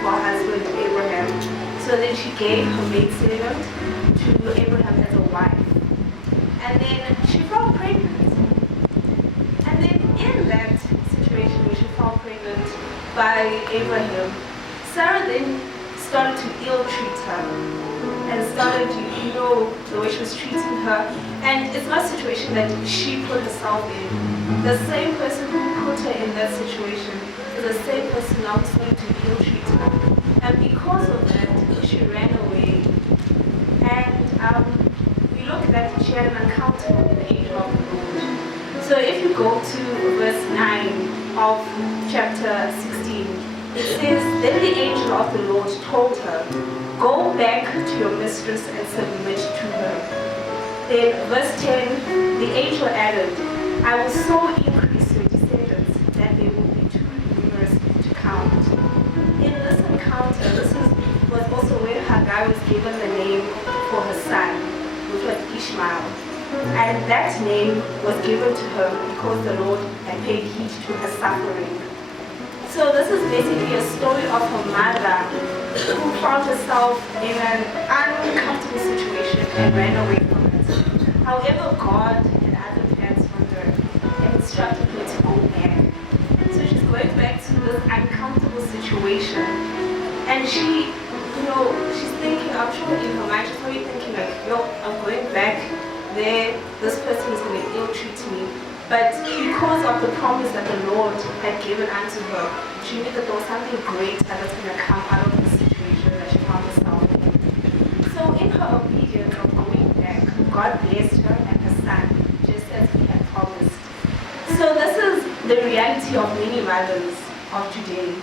for her husband Abraham. So then she gave her maidservant to Abraham as a wife. And then she fell pregnant. And then in that situation where she fell pregnant by Abraham, Sarah then started to ill-treat her and started to, the way she was treating her. And it's not a situation that she put herself in. The same person who put her in that situation is the same person now who's going to ill-treat her. And because of that, she ran away. And we look at that, she had an encounter with the angel of the Lord. So if you go to verse 9 of chapter 16, it says, then the angel of the Lord told her, go back to your mistress and submit to her. Then verse 10, the angel added, I will so increase your descendants that they will be too numerous to count. In this encounter, was also where Hagar was given the name for her son, which was Ishmael. And that name was given to her because the Lord had paid heed to her suffering. So this is basically a story of her mother who found herself in an uncomfortable situation and ran away from it. However, God had other plans for her and instructed her to go back. So she's going back to this uncomfortable situation. And she, she's thinking, I'm sure in her mind, she's probably thinking like, I'm going back there, this person is going to ill-treat me. But because of the promise that the Lord had given unto her, she knew that there was something great that was going to come out of the situation that she found herself in. So in her obedience of going back, God blessed her and her son, just as he had promised. So this is the reality of many mothers of today,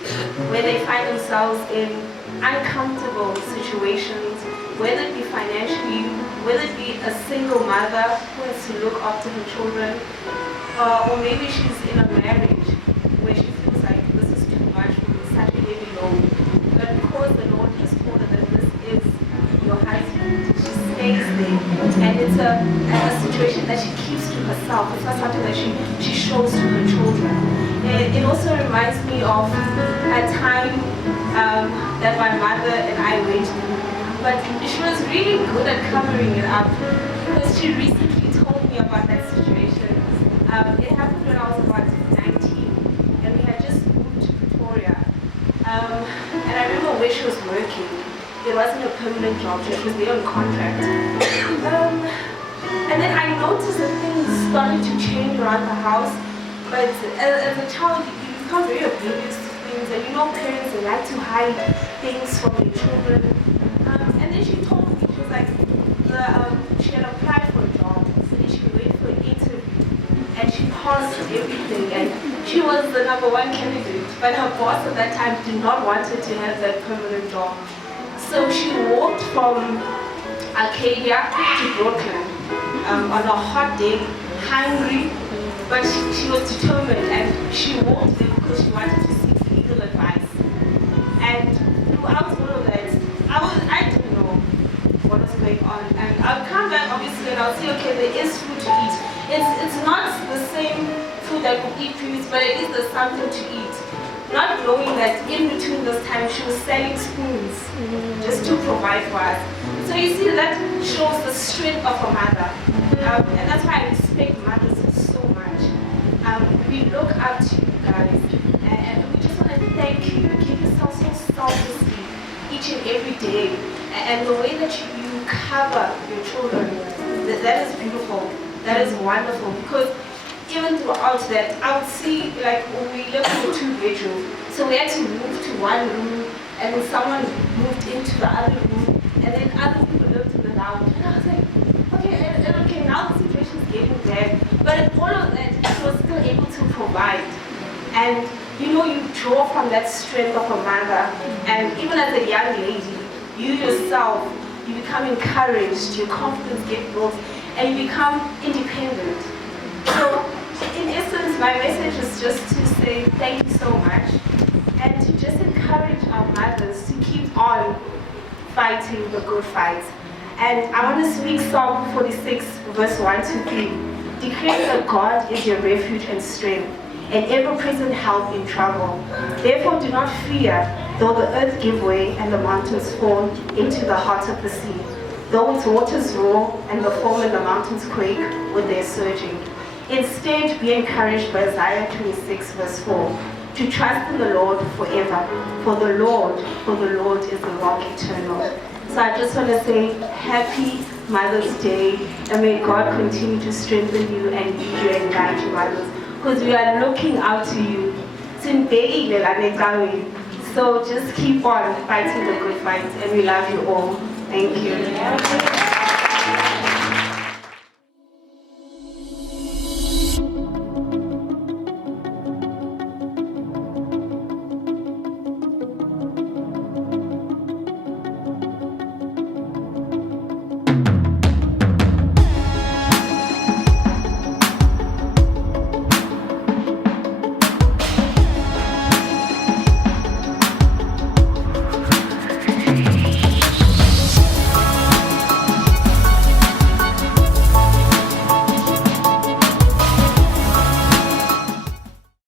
where they find themselves in uncomfortable situations, whether it be financially, whether it be a single mother who has to look after her children, or maybe she's in a marriage where she feels like this is too much for me, such a heavy load. But because the Lord has told her that this is your husband, she stays there. And it's a situation that she keeps to herself. It's not something that she shows to her children. It also reminds me of a time that my mother and I went through. But she was really good at covering it up because she recently told me about that situation. It happened when I was about 19 and we had just moved to Pretoria. And I remember where she was working. It wasn't a permanent job, she was there on contract. And then I noticed that things started to change around the house. But as a child, you become very oblivious to things. And parents, they like to hide things from their children. And then she told me, she was like, she had applied for a job. So then she went for an interview. And she passed everything, and she was the number one candidate. But her boss at that time did not want her to have that permanent job. So she walked from Arcadia to Brooklyn on a hot day, hungry, but she was determined, and she walked there because she wanted to seek legal advice. And throughout all of that, I didn't know what was going on. And I'll come back obviously and I'll say, okay, there is food to eat. It's not the same food that we eat previously, but at least there's something to eat. Not knowing that in between this time she was selling spoons just to provide for us. So you see, that shows the strength of a mother. And that's why I respect mothers so much. We look up to you guys, and we just want to thank you. You give yourself so selflessly each and every day. And the way that you cover your children, that is beautiful. That is wonderful, because even throughout that, I would see, like, when we lived in a 2-bedroom, so we had to move to one room, and then someone moved into the other room, and then other people lived in the lounge. And I was like, okay, now the situation is getting bad. But in all of that, she was still able to provide. And you draw from that strength of a mother, and even as a young lady, you yourself, you become encouraged, your confidence gets built, and you become independent. So, in essence, my message is just to say thank you so much, and to just encourage our mothers to keep on fighting the good fight. And I want to speak Psalm 46, verse 1 to 3. Declare that God is your refuge and strength, and ever-present help in trouble. Therefore do not fear, Though the earth give way and the mountains fall into the heart of the sea, though its waters roar and the foam in the mountains quake with their surging. Instead, be encouraged by Isaiah 26 verse 4, to trust in the Lord forever, for the Lord is the rock eternal. So I just want to say happy Mother's Day, and may God continue to strengthen you and lead you and guide you, mothers, because we are looking out to you. So just keep on fighting the good fight, and we love you all. Thank you.